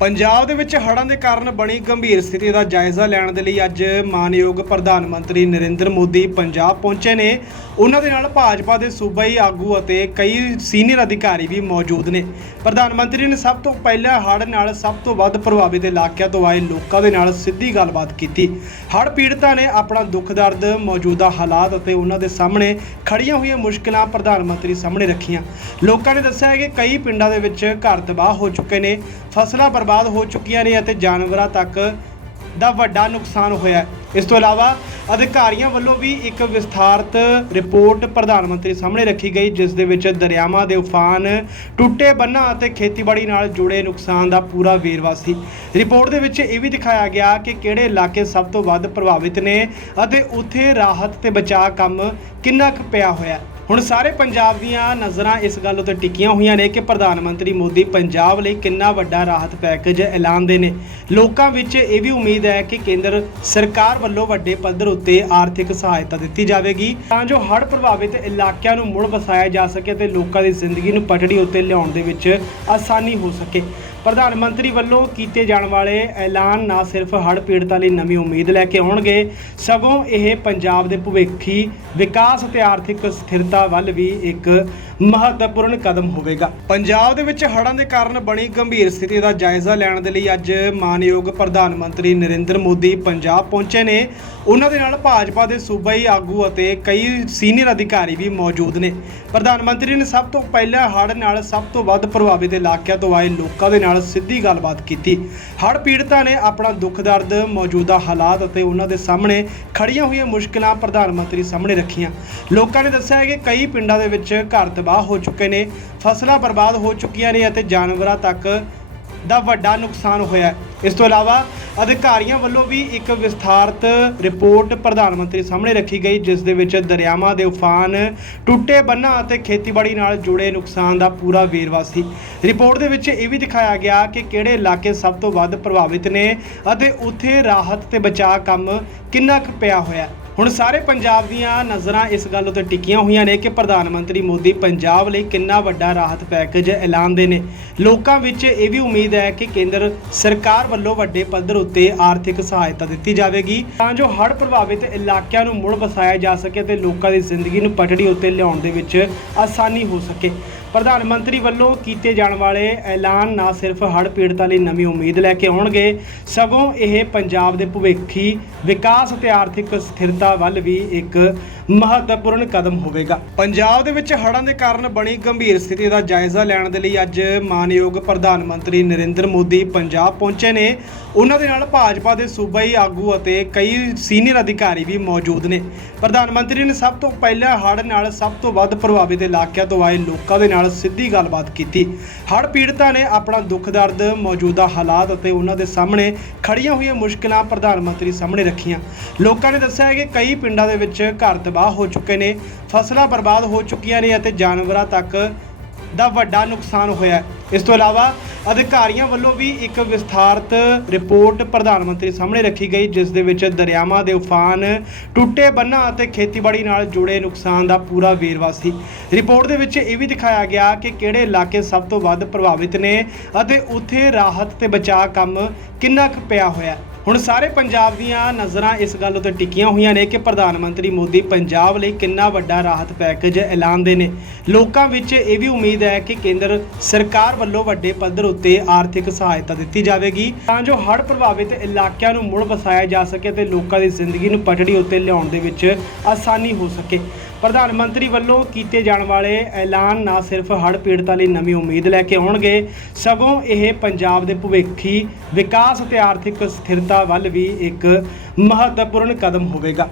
ਪੰਜਾਬ ਦੇ ਵਿੱਚ ਹੜ੍ਹਾਂ ਦੇ ਕਾਰਨ ਬਣੀ ਗੰਭੀਰ ਸਥਿਤੀ ਦਾ ਜਾਇਜ਼ਾ ਲੈਣ ਦੇ ਲਈ ਅੱਜ ਮਾਨਯੋਗ ਪ੍ਰਧਾਨ ਮੰਤਰੀ ਨਰਿੰਦਰ ਮੋਦੀ ਪੰਜਾਬ ਪਹੁੰਚੇ ਨੇ। ਉਹਨਾਂ ਦੇ ਨਾਲ ਭਾਜਪਾ ਦੇ ਸੂਬਾਈ ਆਗੂ ਅਤੇ ਕਈ ਸੀਨੀਅਰ ਅਧਿਕਾਰੀ ਵੀ ਮੌਜੂਦ ਨੇ। ਪ੍ਰਧਾਨ ਮੰਤਰੀ ਨੇ ਸਭ ਤੋਂ ਪਹਿਲਾਂ ਹੜ੍ਹ ਨਾਲ ਸਭ ਤੋਂ ਵੱਧ ਪ੍ਰਭਾਵਿਤ ਇਲਾਕਿਆਂ ਤੋਂ ਆਏ ਲੋਕਾਂ ਦੇ ਨਾਲ ਸਿੱਧੀ ਗੱਲਬਾਤ ਕੀਤੀ। ਹੜ੍ਹ ਪੀੜਤਾਂ ਨੇ ਆਪਣਾ ਦੁੱਖ ਦਰਦ, ਮੌਜੂਦਾ ਹਾਲਾਤ ਅਤੇ ਉਹਨਾਂ ਦੇ ਸਾਹਮਣੇ ਖੜੀਆਂ ਹੋਈਆਂ ਮੁਸ਼ਕਲਾਂ ਪ੍ਰਧਾਨ ਮੰਤਰੀ ਸਾਹਮਣੇ ਰੱਖੀਆਂ। ਲੋਕਾਂ ਨੇ ਦੱਸਿਆ ਹੈ ਕਿ ਕਈ ਪਿੰਡਾਂ ਦੇ ਵਿੱਚ ਘਰ ਤਬਾਹ ਹੋ ਚੁੱਕੇ ਨੇ। ਫਸਲਾਂ ਬਰਬਾਦ ਹੋ ਚੁੱਕੀਆਂ ਨੇ ਅਤੇ ਜਾਨਵਰਾਂ ਤੱਕ ਦਾ ਵੱਡਾ ਨੁਕਸਾਨ ਹੋਇਆ ਇਸ ਤੋਂ ਇਲਾਵਾ ਅਧਿਕਾਰੀਆਂ ਵੱਲੋਂ ਵੀ ਇੱਕ ਵਿਸਥਾਰਤ ਰਿਪੋਰਟ ਪ੍ਰਧਾਨ ਮੰਤਰੀ ਸਾਹਮਣੇ ਰੱਖੀ ਗਈ, ਜਿਸ ਦੇ ਵਿੱਚ ਦਰਿਆਵਾਂ ਦੇ ਉਫਾਨ, ਟੁੱਟੇ ਬੰਨਾਂ ਅਤੇ ਖੇਤੀਬਾੜੀ ਨਾਲ ਜੁੜੇ ਨੁਕਸਾਨ ਦਾ ਪੂਰਾ ਵੇਰਵਾ ਸੀ। ਰਿਪੋਰਟ ਦੇ ਵਿੱਚ ਇਹ ਵੀ ਦਿਖਾਇਆ ਗਿਆ ਕਿ ਕਿਹੜੇ ਇਲਾਕੇ ਸਭ ਤੋਂ ਵੱਧ ਪ੍ਰਭਾਵਿਤ ਨੇ ਅਤੇ ਉੱਥੇ ਰਾਹਤ ਤੇ ਬਚਾਅ ਕੰਮ ਕਿੰਨਾ ਕੁ ਪਿਆ ਹੋਇਆ ਹੁਣ ਸਾਰੇ ਪੰਜਾਬ ਦੀਆਂ ਨਜ਼ਰਾਂ ਇਸ ਗੱਲ ਉੱਤੇ ਟਿਕੀਆਂ ਹੋਈਆਂ ਨੇ ਕਿ ਪ੍ਰਧਾਨ ਮੰਤਰੀ ਮੋਦੀ ਪੰਜਾਬ ਲਈ ਕਿੰਨਾ ਵੱਡਾ ਰਾਹਤ ਪੈਕੇਜ ਐਲਾਨਦੇ ਨੇ। ਲੋਕਾਂ ਵਿੱਚ ਇਹ ਵੀ ਉਮੀਦ ਹੈ ਕਿ ਕੇਂਦਰ ਸਰਕਾਰ ਵੱਲੋਂ ਵੱਡੇ ਪੱਧਰ ਉੱਤੇ ਆਰਥਿਕ ਸਹਾਇਤਾ ਦਿੱਤੀ ਜਾਵੇਗੀ, ਤਾਂ ਜੋ ਹੜ੍ਹ ਪ੍ਰਭਾਵਿਤ ਇਲਾਕਿਆਂ ਨੂੰ ਮੁੜ ਵਸਾਇਆ ਜਾ ਸਕੇ ਤੇ ਲੋਕਾਂ ਦੀ ਜ਼ਿੰਦਗੀ ਨੂੰ ਪਟੜੀ ਉੱਤੇ ਲਿਆਉਣ ਦੇ ਵਿੱਚ ਆਸਾਨੀ ਹੋ ਸਕੇ। ਪ੍ਰਧਾਨ ਮੰਤਰੀ ਵੱਲੋਂ ਕੀਤੇ ਜਾਣ ਵਾਲੇ ਐਲਾਨ ਨਾ ਸਿਰਫ ਹੜ੍ਹ ਪੀੜਤਾਂ ਲਈ ਨਵੀਂ ਉਮੀਦ ਲੈ ਕੇ ਆਉਣਗੇ, ਸਗੋਂ ਇਹ ਪੰਜਾਬ ਦੇ ਭਵਿੱਖੀ ਵਿਕਾਸ ਅਤੇ ਆਰਥਿਕ ਸਥਿਰਤਾ ਵੱਲ ਵੀ ਇੱਕ ਮਹੱਤਵਪੂਰਨ ਕਦਮ ਹੋਵੇਗਾ। ਪੰਜਾਬ ਦੇ ਵਿੱਚ ਹੜ੍ਹਾਂ ਦੇ ਕਾਰਨ ਬਣੀ ਗੰਭੀਰ ਸਥਿਤੀ ਦਾ ਜਾਇਜ਼ਾ ਲੈਣ ਦੇ ਲਈ ਅੱਜ ਮਾਨਯੋਗ ਪ੍ਰਧਾਨ ਮੰਤਰੀ ਨਰਿੰਦਰ ਮੋਦੀ ਪੰਜਾਬ ਪਹੁੰਚੇ ਨੇ। ਉਹਨਾਂ ਦੇ ਨਾਲ ਭਾਜਪਾ ਦੇ ਸੂਬਾਈ ਆਗੂ ਅਤੇ ਕਈ ਸੀਨੀਅਰ ਅਧਿਕਾਰੀ ਵੀ ਮੌਜੂਦ ਨੇ। ਪ੍ਰਧਾਨ ਮੰਤਰੀ ਨੇ ਸਭ ਤੋਂ ਪਹਿਲਾਂ ਹੜ੍ਹ ਨਾਲ ਸਭ ਤੋਂ ਵੱਧ ਪ੍ਰਭਾਵਿਤ ਇਲਾਕਿਆਂ ਤੋਂ ਆਏ ਲੋਕਾਂ ਦੇ ਨਾਲ ਸਿੱਧੀ ਗੱਲਬਾਤ ਕੀਤੀ। ਹੜ੍ਹ ਪੀੜਤਾਂ ਨੇ ਆਪਣਾ ਦੁੱਖ ਦਰਦ, ਮੌਜੂਦਾ ਹਾਲਾਤ ਅਤੇ ਉਹਨਾਂ ਦੇ ਸਾਹਮਣੇ ਖੜੀਆਂ ਹੋਈਆਂ ਮੁਸ਼ਕਲਾਂ ਪ੍ਰਧਾਨ ਮੰਤਰੀ ਸਾਹਮਣੇ ਰੱਖੀਆਂ। ਲੋਕਾਂ ਨੇ ਦੱਸਿਆ ਹੈ ਕਿ ਕਈ ਪਿੰਡਾਂ ਦੇ ਵਿੱਚ ਘਰ ਤਬਾਹ ਹੋ ਚੁੱਕੇ ਨੇ, ਫਸਲਾਂ ਬਰਬਾਦ ਹੋ ਚੁੱਕੀਆਂ ਨੇ ਅਤੇ ਜਾਨਵਰਾਂ ਤੱਕ ਦਾ ਵੱਡਾ ਨੁਕਸਾਨ ਹੋਇਆ ਇਸ ਤੋਂ ਇਲਾਵਾ ਅਧਿਕਾਰੀਆਂ ਵੱਲੋਂ ਵੀ ਇੱਕ ਵਿਸਥਾਰਤ ਰਿਪੋਰਟ ਪ੍ਰਧਾਨ ਮੰਤਰੀ ਸਾਹਮਣੇ ਰੱਖੀ ਗਈ, ਜਿਸ ਦੇ ਵਿੱਚ ਦਰਿਆਵਾਂ ਦੇ ਉਫਾਨ, ਟੁੱਟੇ ਬੰਨਾਂ ਅਤੇ ਖੇਤੀਬਾੜੀ ਨਾਲ ਜੁੜੇ ਨੁਕਸਾਨ ਦਾ ਪੂਰਾ ਵੇਰਵਾ ਸੀ। ਰਿਪੋਰਟ ਦੇ ਵਿੱਚ ਇਹ ਵੀ ਦਿਖਾਇਆ ਗਿਆ ਕਿ ਕਿਹੜੇ ਇਲਾਕੇ ਸਭ ਤੋਂ ਵੱਧ ਪ੍ਰਭਾਵਿਤ ਨੇ ਅਤੇ ਉੱਥੇ ਰਾਹਤ ਤੇ ਬਚਾਅ ਕੰਮ ਕਿੰਨਾ ਕੁ ਪਿਆ ਹੋਇਆ ਹੁਣ ਸਾਰੇ ਪੰਜਾਬ ਦੀਆਂ ਨਜ਼ਰਾਂ ਇਸ ਗੱਲ ਉੱਤੇ ਟਿਕੀਆਂ ਹੋਈਆਂ ਨੇ ਕਿ ਪ੍ਰਧਾਨ ਮੰਤਰੀ ਮੋਦੀ ਪੰਜਾਬ ਲਈ ਕਿੰਨਾ ਵੱਡਾ ਰਾਹਤ ਪੈਕੇਜ ਐਲਾਨਦੇ ਨੇ। ਲੋਕਾਂ ਵਿੱਚ ਇਹ ਵੀ ਉਮੀਦ ਹੈ ਕਿ ਕੇਂਦਰ ਸਰਕਾਰ ਵੱਲੋਂ ਵੱਡੇ ਪੱਧਰ ਉੱਤੇ ਆਰਥਿਕ ਸਹਾਇਤਾ ਦਿੱਤੀ ਜਾਵੇਗੀ, ਤਾਂ ਜੋ ਹੜ੍ਹ ਪ੍ਰਭਾਵਿਤ ਇਲਾਕਿਆਂ ਨੂੰ ਮੁੜ ਵਸਾਇਆ ਜਾ ਸਕੇ ਤੇ ਲੋਕਾਂ ਦੀ ਜ਼ਿੰਦਗੀ ਨੂੰ ਪਟੜੀ ਉੱਤੇ ਲਿਆਉਣ ਦੇ ਵਿੱਚ ਆਸਾਨੀ ਹੋ ਸਕੇ। ਪ੍ਰਧਾਨ ਮੰਤਰੀ ਵੱਲੋਂ ਕੀਤੇ ਜਾਣ ਵਾਲੇ ਐਲਾਨ ਨਾ ਸਿਰਫ ਹੜ੍ਹ ਪੀੜਤਾਂ ਲਈ ਨਵੀਂ ਉਮੀਦ ਲੈ ਕੇ ਆਉਣਗੇ, ਸਗੋਂ ਇਹ ਪੰਜਾਬ ਦੇ ਭਵਿੱਖੀ ਵਿਕਾਸ ਅਤੇ ਆਰਥਿਕ ਸਥਿਰਤਾ ਵੱਲ ਵੀ ਇੱਕ ਮਹੱਤਵਪੂਰਨ ਕਦਮ ਹੋਵੇਗਾ। ਪੰਜਾਬ ਦੇ ਵਿੱਚ ਹੜ੍ਹਾਂ ਦੇ ਕਾਰਨ ਬਣੀ ਗੰਭੀਰ ਸਥਿਤੀ ਦਾ ਜਾਇਜ਼ਾ ਲੈਣ ਦੇ ਲਈ ਅੱਜ ਮਾਨਯੋਗ ਪ੍ਰਧਾਨ ਮੰਤਰੀ ਨਰਿੰਦਰ ਮੋਦੀ ਪੰਜਾਬ ਪਹੁੰਚੇ ਨੇ। ਉਹਨਾਂ ਦੇ ਨਾਲ ਭਾਜਪਾ ਦੇ ਸੂਬਾਈ ਆਗੂ ਅਤੇ ਕਈ ਸੀਨੀਅਰ ਅਧਿਕਾਰੀ ਵੀ ਮੌਜੂਦ ਨੇ। ਪ੍ਰਧਾਨ ਮੰਤਰੀ ਨੇ ਸਭ ਤੋਂ ਪਹਿਲਾਂ ਹੜ੍ਹ ਨਾਲ ਸਭ ਤੋਂ ਵੱਧ ਪ੍ਰਭਾਵਿਤ ਇਲਾਕਿਆਂ ਤੋਂ ਆਏ ਲੋਕਾਂ ਦੇ ਨਾਲ ਸਿੱਧੀ ਗੱਲਬਾਤ ਕੀਤੀ ਹੜ੍ਹ ਪੀੜਤਾਂ ਨੇ ਆਪਣਾ ਦੁੱਖ ਦਰਦ, ਮੌਜੂਦਾ ਹਾਲਾਤ ਅਤੇ ਉਹਨਾਂ ਦੇ ਸਾਹਮਣੇ ਖੜੀਆਂ ਹੋਈਆਂ ਮੁਸ਼ਕਲਾਂ ਪ੍ਰਧਾਨ ਮੰਤਰੀ ਸਾਹਮਣੇ ਰੱਖੀਆਂ ਲੋਕਾਂ ਨੇ ਦੱਸਿਆ ਹੈ ਕਿ ਕਈ ਪਿੰਡਾਂ ਦੇ ਵਿੱਚ ਘਰ ਤਬਾਹ ਹੋ ਚੁੱਕੇ ਨੇ, ਫਸਲਾਂ ਬਰਬਾਦ ਹੋ ਚੁੱਕੀਆਂ ਨੇ ਅਤੇ ਜਾਨਵਰਾਂ ਤੱਕ ਦਾ ਵੱਡਾ ਨੁਕਸਾਨ ਹੋਇਆ ਹੈ। ਇਸ ਤੋਂ ਇਲਾਵਾ ਅਧਿਕਾਰੀਆਂ ਵੱਲੋਂ ਵੀ ਇੱਕ ਵਿਸਥਾਰਤ ਰਿਪੋਰਟ ਪ੍ਰਧਾਨ ਮੰਤਰੀ ਸਾਹਮਣੇ ਰੱਖੀ ਗਈ, ਜਿਸ ਦੇ ਵਿੱਚ ਦਰਿਆਵਾਂ ਦੇ ਉਫਾਨ, ਟੁੱਟੇ ਬੰਨਾਂ ਅਤੇ ਖੇਤੀਬਾੜੀ ਨਾਲ ਜੁੜੇ ਨੁਕਸਾਨ ਦਾ ਪੂਰਾ ਵੇਰਵਾ ਸੀ। ਰਿਪੋਰਟ ਦੇ ਵਿੱਚ ਇਹ ਵੀ ਦਿਖਾਇਆ ਗਿਆ ਕਿ ਕਿਹੜੇ ਇਲਾਕੇ ਸਭ ਤੋਂ ਵੱਧ ਪ੍ਰਭਾਵਿਤ ਨੇ ਅਤੇ ਉੱਥੇ ਰਾਹਤ ਤੇ ਬਚਾਅ ਕੰਮ ਕਿੰਨਾ ਕੁ ਪਿਆ ਹੋਇਆ। ਹੁਣ ਸਾਰੇ ਪੰਜਾਬ ਦੀਆਂ ਨਜ਼ਰਾਂ ਇਸ ਗੱਲ ਉੱਤੇ ਟਿਕੀਆਂ ਹੋਈਆਂ ਨੇ ਕਿ ਪ੍ਰਧਾਨ ਮੰਤਰੀ ਮੋਦੀ ਪੰਜਾਬ ਲਈ ਕਿੰਨਾ ਵੱਡਾ ਰਾਹਤ ਪੈਕੇਜ ਐਲਾਨਦੇ ਨੇ। ਲੋਕਾਂ ਵਿੱਚ ਇਹ ਵੀ ਉਮੀਦ ਹੈ ਕਿ ਕੇਂਦਰ ਸਰਕਾਰ ਵੱਲੋਂ ਵੱਡੇ ਪੱਧਰ ਉੱਤੇ ਆਰਥਿਕ ਸਹਾਇਤਾ ਦਿੱਤੀ ਜਾਵੇਗੀ, ਤਾਂ ਜੋ ਹੜ੍ਹ ਪ੍ਰਭਾਵਿਤ ਇਲਾਕਿਆਂ ਨੂੰ ਮੁੜ ਵਸਾਇਆ ਜਾ ਸਕੇ ਤੇ ਲੋਕਾਂ ਦੀ ਜ਼ਿੰਦਗੀ ਨੂੰ ਪਟੜੀ ਉੱਤੇ ਲਿਆਉਣ ਦੇ ਵਿੱਚ ਆਸਾਨੀ ਹੋ ਸਕੇ। ਪ੍ਰਧਾਨ ਮੰਤਰੀ ਵੱਲੋਂ ਕੀਤੇ ਜਾਣ ਵਾਲੇ ਐਲਾਨ ਨਾ ਸਿਰਫ ਹੜ੍ਹ ਪੀੜਤਾਂ ਲਈ ਨਵੀਂ ਉਮੀਦ ਲੈ ਕੇ ਆਉਣਗੇ, ਸਗੋਂ ਇਹ ਪੰਜਾਬ ਦੇ ਭਵਿੱਖੀ ਵਿਕਾਸ ਅਤੇ ਆਰਥਿਕ ਸਥਿਰਤਾ ਵੱਲ ਵੀ ਇੱਕ ਮਹੱਤਵਪੂਰਨ ਕਦਮ ਹੋਵੇਗਾ।